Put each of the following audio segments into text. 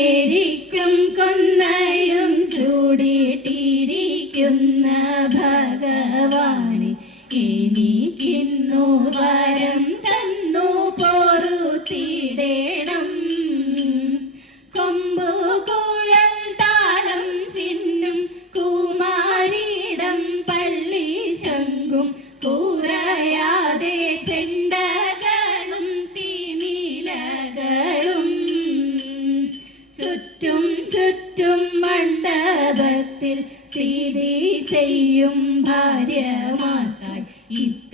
എരിക്കും കൊന്നയും ചൂടിട്ടിരിക്കുന്ന ഭഗവാനെ എനിക്കിന്നു വരം സ്ഥിതി ചെയ്യും ഭാര്യ ഇത്ര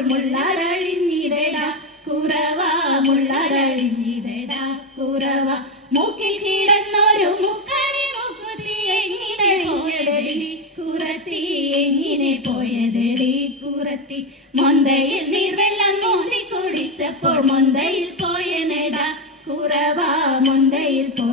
പോയപ്പോൾ മുള്ളാലഴിഞ്ഞിതടാ കുറവ മുള്ളാലഴിഞ്ഞിതടാ കുറവ. മൂക്കിൽ കിടന്നൊരു മുക്കളി മുക്കുത്തി എങ്ങനെ പോയതെടി കുറത്തി എങ്ങനെ പോയതെടി കുറത്തി. മൊന്തയിൽ നീർവെള്ളം മോന്തി കുടിച്ചപ്പോൾ മൊന്തയിൽ പോയനെടാ കുറവ മൊന്തയിൽ പോയനെടാ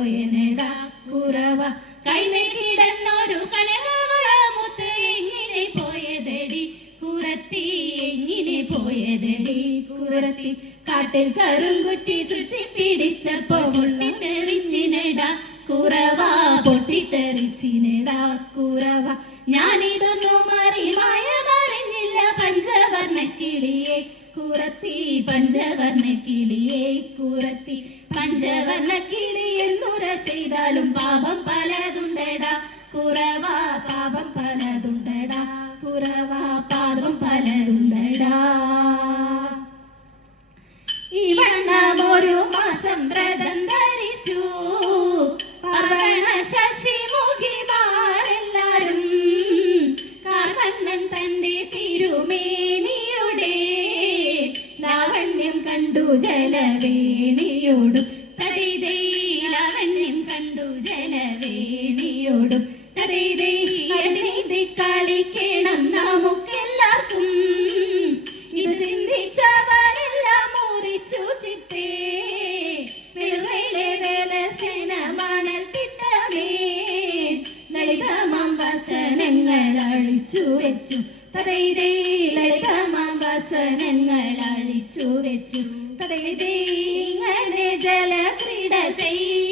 കുറത്തി കാട്ടിൽ കറുങ്കുറ്റി ചുറ്റി പിടിച്ചപ്പോ പൊട്ടിത്തെറിച്ചിനെടാ കുറവ പൊട്ടിത്തെറിച്ചിനെടാ കുറവ. ഞാനിതൊന്നും അറിമായ പറഞ്ഞില്ല പഞ്ചവർണ കിളിയെ കുറത്തി പഞ്ചവർണ കിളിയെ കുറത്തി. പഞ്ചവർണ കിളി എന്നുര ചെയ്താലും പാപം പലതുണ്ടടാ ധരിച്ചു പർവണ ശശിമുഖിമാരെല്ലാരും അഴിച്ചു വെച്ചു വസനങ്ങൾ അഴിച്ചു വെച്ചു തതൈതേ ഇങ്ങനെ ജലക്രീഡ ചെയ്യും.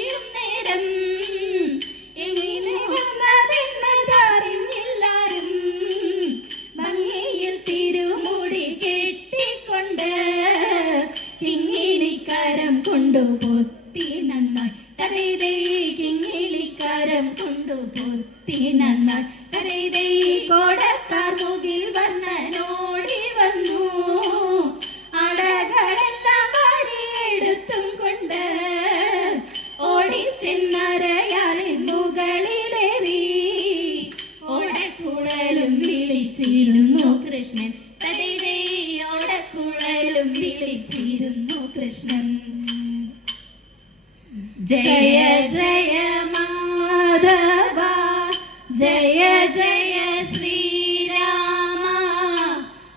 ഓടക്കുഴലും വിളിച്ചിരുന്നു കൃഷ്ണൻ. ജയ ജയ മാധവ. ജയ ജയ ശ്രീരാമ.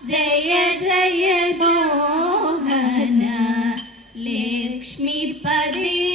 ജയ ജയ മോഹന. ലക്ഷ്മിപദേ